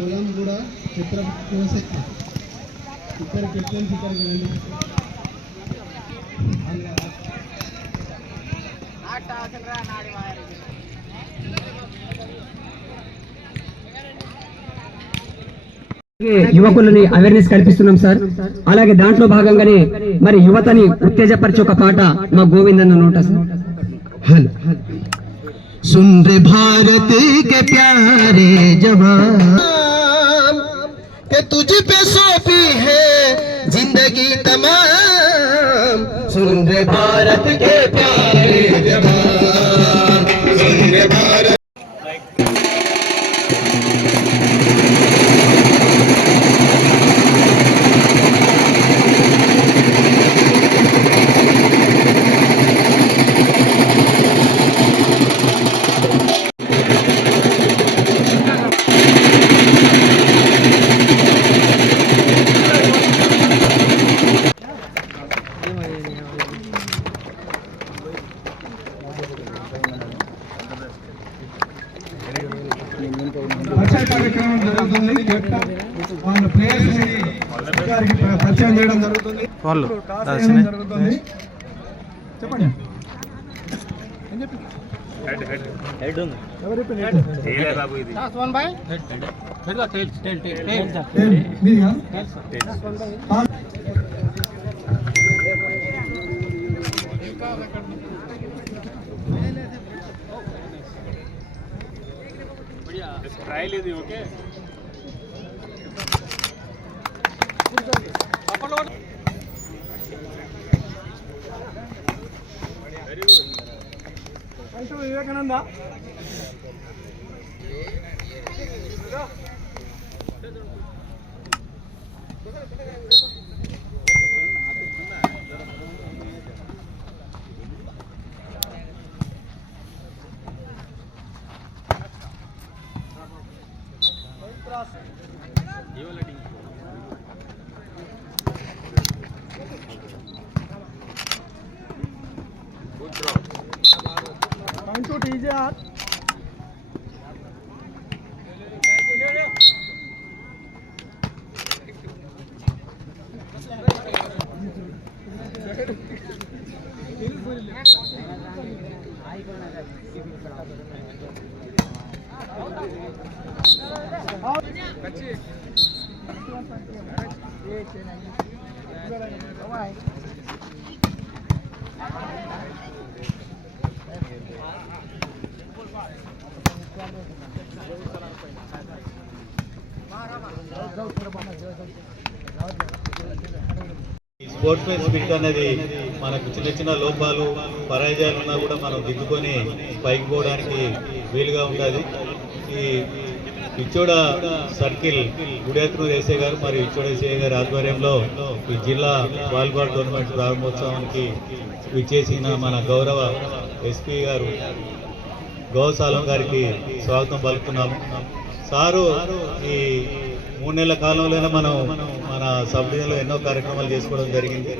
పొలం కూడా చిత్ర ఇక్కడ కెప్టెన్స్ ఇక్కడికి వెళ్ళి యువకులని అవేర్నెస్ కల్పిస్తున్నాం సార్. అలాగే దాంట్లో భాగంగానే మరి యువతని ఉత్తేజపరిచే ఒక పాట మా గోవిందన్న నోట సార్. सुन रे भारत के प्यारे जवान के तुझ पे सौंपी है जिंदगी तमाम. सुन रे भारत के प्यारे जवान, सुन रे भारत. కార్యక్రమం జరుగుతుంది. వాళ్ళ ప్లేయర్స్ పరిచయం చేయడం జరుగుతుంది. చెప్పండి. ट्रायल ఇది ఓకే వెరీ గుడ్ అంటూ వివేకానంద స్పోర్ట్స్ మెన్ స్పిరిట్ అనేది మనకు చిన్న చిన్న లోపాలు పరాజయాలు ఉన్నా కూడా మనం దిద్దుకొని పైకి పోవడానికి వీలుగా ఉంటుంది. ఈ ఇచ్చోడ సర్కిల్ గుడేత్నూరు ఎస్ఐ గారు మరియు ఇచ్చోడ ఎస్ఐ గారి ఆధ్వర్యంలో ఈ జిల్లా వాలీబాల్ టోర్నమెంట్ ప్రారంభోత్సవానికి విచ్చేసిన మన గౌరవ ఎస్పీ గారు గౌసాలం గారికి స్వాగతం పలుకుతున్నాము. సారు ఈ 3 నెలల కాలంలోనే మనం మన సబ్ డివిజన్లో ఎన్నో కార్యక్రమాలు చేసుకోవడం జరిగింది.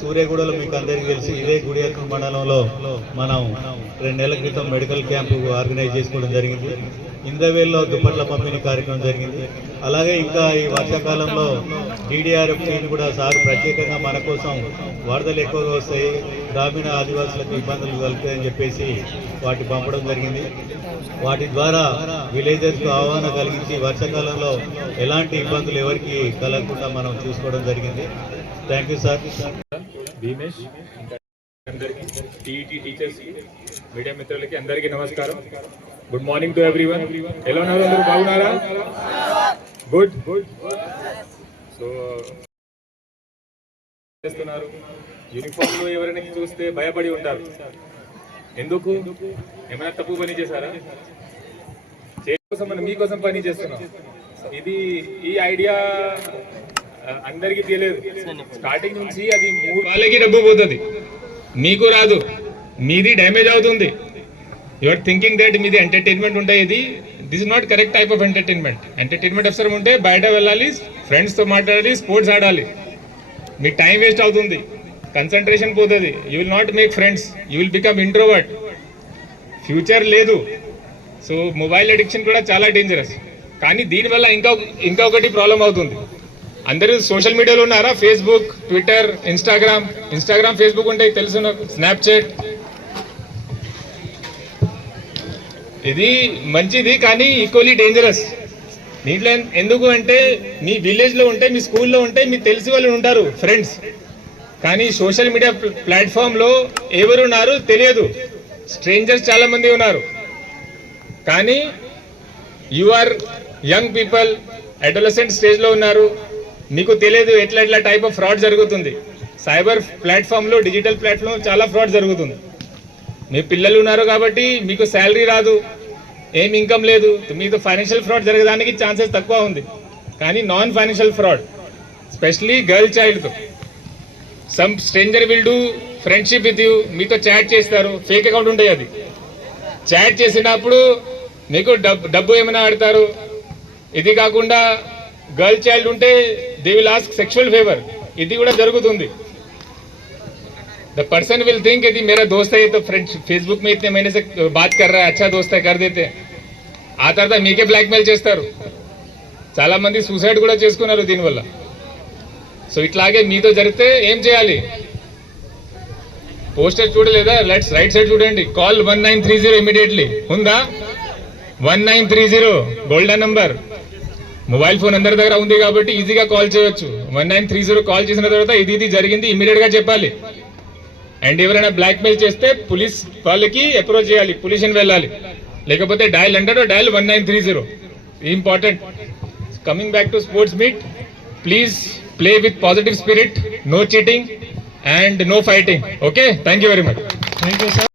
సూర్యగూడలో మీకు అందరికీ తెలిసి ఇదే గుడియత్నూరు మండలంలో మనం 2 నెలల క్రితం మెడికల్ క్యాంపు ఆర్గనైజ్ చేసుకోవడం జరిగింది. ఇంద్రవేల్లో దుప్పట్ల పంపిణీ కార్యక్రమం జరిగింది. అలాగే ఇంకా ఈ వర్షాకాలంలో DDRF టీం కూడా సార్ ప్రత్యేకంగా మన కోసం వరదలు ఎక్కువగా వస్తాయి, గ్రామీణ ఆదివాసులకు ఇబ్బందులు కలుగుతాయని చెప్పేసి వాటి పంపడం జరిగింది. వాటి ద్వారా విలేజర్స్కు ఆహ్వానం కలిగించి వర్షాకాలంలో ఎలాంటి ఇబ్బందులు ఎవరికి కలగకుండా మనం చూసుకోవడం జరిగింది. Thank you sir. భీమేష్ అందరికీ, టీఈటీ టీచర్స్, మీడియా మిత్రులకి అందరికీ నమస్కారం. Good morning to everyone. ఎలా ఉన్నారు అందరూ? బాగున్నారా? Good good. సో చేస్తున్నారు. యూనిఫామ్లో ఎవరైనా చూస్తే భయపడి ఉంటారు. ఎందుకు? ఏమైనా తప్పు పని చేశారా? మనం మీకోసం పని చేస్తున్నాం. ఇది ఈ ఐడియా అందరికీ తెలియదు. స్టార్టింగ్ నుంచి అది వాళ్ళకి డబ్బు పోతుంది, మీకు రాదు, మీది డ్యామేజ్ అవుతుంది. యువర్ థింకింగ్ దట్ మీది ఎంటర్టైన్మెంట్ ఉంటాయి, ఇది this is not correct type of entertainment అవసరం ఉంటే బయట వెళ్ళాలి, ఫ్రెండ్స్తో మాట్లాడాలి, స్పోర్ట్స్ ఆడాలి. మీ టైం వేస్ట్ అవుతుంది, కన్సన్ట్రేషన్ పోతుంది, you will not make friends, you will become introvert, future లేదు. సో మొబైల్ అడిక్షన్ కూడా చాలా డేంజరస్. కానీ దీనివల్ల ఇంకొకటి ప్రాబ్లం అవుతుంది. అందరూ సోషల్ మీడియాలో ఉన్నారా? ఫేస్బుక్, ట్విట్టర్, ఇన్స్టాగ్రామ్ ఫేస్బుక్ ఉంటాయి తెలుసు నాకు, స్నాప్చాట్. ఇది మంచిది కానీ ఈక్వల్లీ డేంజరస్. దీంట్లో ఎందుకు అంటే మీ విలేజ్లో ఉంటే, మీ స్కూల్లో ఉంటే, మీకు తెలిసి వాళ్ళు ఉంటారు ఫ్రెండ్స్. కానీ సోషల్ మీడియా ప్లాట్ఫామ్లో ఎవరున్నారు తెలియదు, స్ట్రేంజర్స్ చాలా మంది ఉన్నారు. కానీ you are young people, adolescent స్టేజ్లో ఉన్నారు, మీకు తెలియదు ఎట్లా టైప్ ఆఫ్ ఫ్రాడ్ జరుగుతుంది. సైబర్ ప్లాట్ఫామ్లో, డిజిటల్ ప్లాట్ఫామ్ చాలా ఫ్రాడ్ జరుగుతుంది. మీ పిల్లలు ఉన్నారు కాబట్టి మీకు శాలరీ రాదు, ఏం ఇన్కమ్ లేదు, మీతో ఫైనాన్షియల్ ఫ్రాడ్ జరగడానికి ఛాన్సెస్ తక్కువ ఉంది. కానీ non financial fraud, specially girl చైల్డ్తో, some stranger will do friendship with you, మీతో చాట్ చేస్తారు, ఫేక్ అకౌంట్ ఉంటాయి. అది చాట్ చేసినప్పుడు మీకు డబ్బు ఏమైనా ఆడతారు. ఇది కాకుండా గర్ల్ చైల్డ్ ఉంటే they will ask sexual favour, ఇది కూడా జరుగుతుంది. द पर्सन विल थिंक यदि मेरा दोस्त है ये तो फ्रेंड फेसबुक में इतने महीने से बात कर रहा है, अच्छा दोस्त है, कर देते. ఆ తర్వాత మీకే బ్లాక్మెయిల్ చేస్తారు. చాలా మంది సూసైడ్ కూడా చేసుకున్నారు దీనివల్ల. సో ఇట్లాగే మీతో జరిగితే ఏం చేయాలి? పోస్టర్ చూడలేదా? రైట్ సైడ్ చూడండి, కాల్ 1930 ఇమీడియట్లీ ఉందా? 1930 గోల్డెన్ నంబర్. మొబైల్ ఫోన్ అందరి దగ్గర ఉంది కాబట్టి ఈజీగా కాల్ చేయొచ్చు. 1930 కాల్ చేసిన తర్వాత ఇది జరిగింది ఇమీడియట్ గా చెప్పాలి. అండ్ ఎవరైనా బ్లాక్మెయిల్ చేస్తే పోలీస్ వాళ్ళకి అప్రోచ్ చేయాలి, పోలీసుని వెళ్ళాలి. లేకపోతే dial 100 dial 1930. Important. Coming back to sports meet, please play with positive spirit, no cheating and no fighting. Okay, thank you very much.